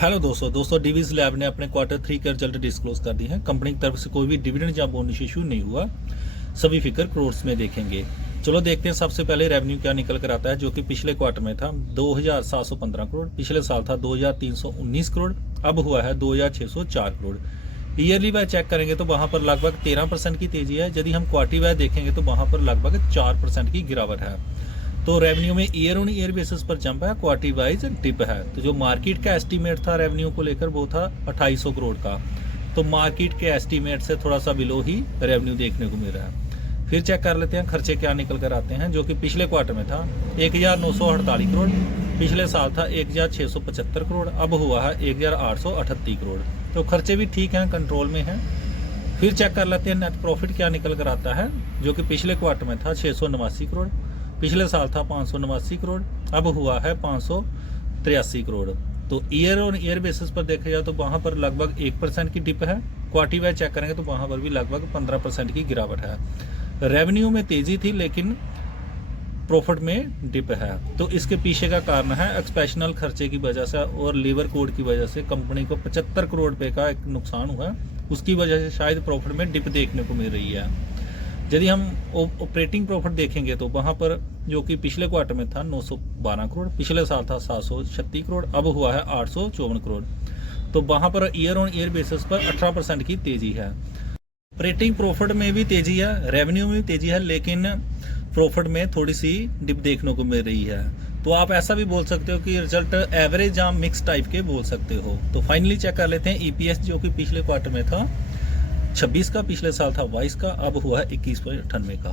Hello दोस्तों Divi's lab ने अपने क्वार्टर 3 के रिजल्ट डिस्क्लोज कर दिए हैं। कंपनी की तरफ से कोई भी डिविडेंड या बोनस इशू नहीं हुआ। सभी फिगर क्रोर्स में देखेंगे। चलो देखते हैं सबसे पहले रेवेन्यू क्या निकल कर आता है, जो कि पिछले क्वार्टर में था 2715 करोड़, पिछले साल था 2319 करोड़, अब हुआ है 2604 करोड़। ईयरली वाइज चेक करेंगे तो वहां पर लगभग 13% की तेजी है। यदि हम क्वार्टरली वाइज देखेंगे तो वहां पर लगभग 4% की गिरावट है। तो रेवेन्यू में ईयर ऑन ईयर बेसिस पर जंप है, क्वार्टरली वाइज डिप है। तो जो मार्केट का एस्टीमेट था रेवेन्यू को लेकर वो था 2800 करोड़ का, तो मार्केट के एस्टीमेट से थोड़ा सा बिलो ही रेवेन्यू देखने को मिल रहा है। फिर चेक कर लेते हैं खर्चे क्या निकल कर आते हैं, जो कि पिछले क्वार्टर में था 1948 करोड़, पिछले साल था 1675 करोड़, अब हुआ है 1838 करोड़। तो खर्चे भी ठीक हैं, कंट्रोल में हैं। फिर चेक कर लेते हैं नेट प्रॉफिट क्या निकल कर आता है, जो कि पिछले क्वार्टर में था 689 करोड़, पिछले साल था 589 करोड़, अब हुआ है 583 करोड़। तो ईयर ऑन ईयर बेसिस पर देखा जाए तो वहां पर लगभग 1% की डिप है। क्वार्टरली वाइज चेक करेंगे तो वहां पर भी लगभग 15% की गिरावट है। रेवेन्यू में तेजी थी लेकिन प्रॉफिट में डिप है। तो इसके पीछे का कारण है एक्सपेशनल खर्चे की वजह से और लीवर कोड की वजह से कंपनी को 75 करोड़ रुपए का एक नुकसान हुआ। उसकी वजह से शायद प्रॉफिट में डिप देखने को मिल रही है। यदि हम ऑपरेटिंग प्रॉफिट देखेंगे तो वहां पर जो कि पिछले क्वार्टर में था 912 करोड़, पिछले साल था 736 करोड़, अब हुआ है 854 करोड़। तो वहां per year on year basis पर 18% की तेजी है। ऑपरेटिंग प्रॉफिट में भी तेजी है, रेवेन्यू में भी तेजी है, लेकिन प्रॉफिट में थोड़ी सी डिप देखने को मिल रही है। तो आप ऐसा भी बोल सकते हो कि रिजल्ट एवरेज या मिक्स टाइप के बोल सकते हो। तो फाइनली चेक कर लेते हैं ईपीएस, जो कि पिछले क्वार्टर में था 26 का, पिछले साल था 22 का, अब हुआ है 21.98 का।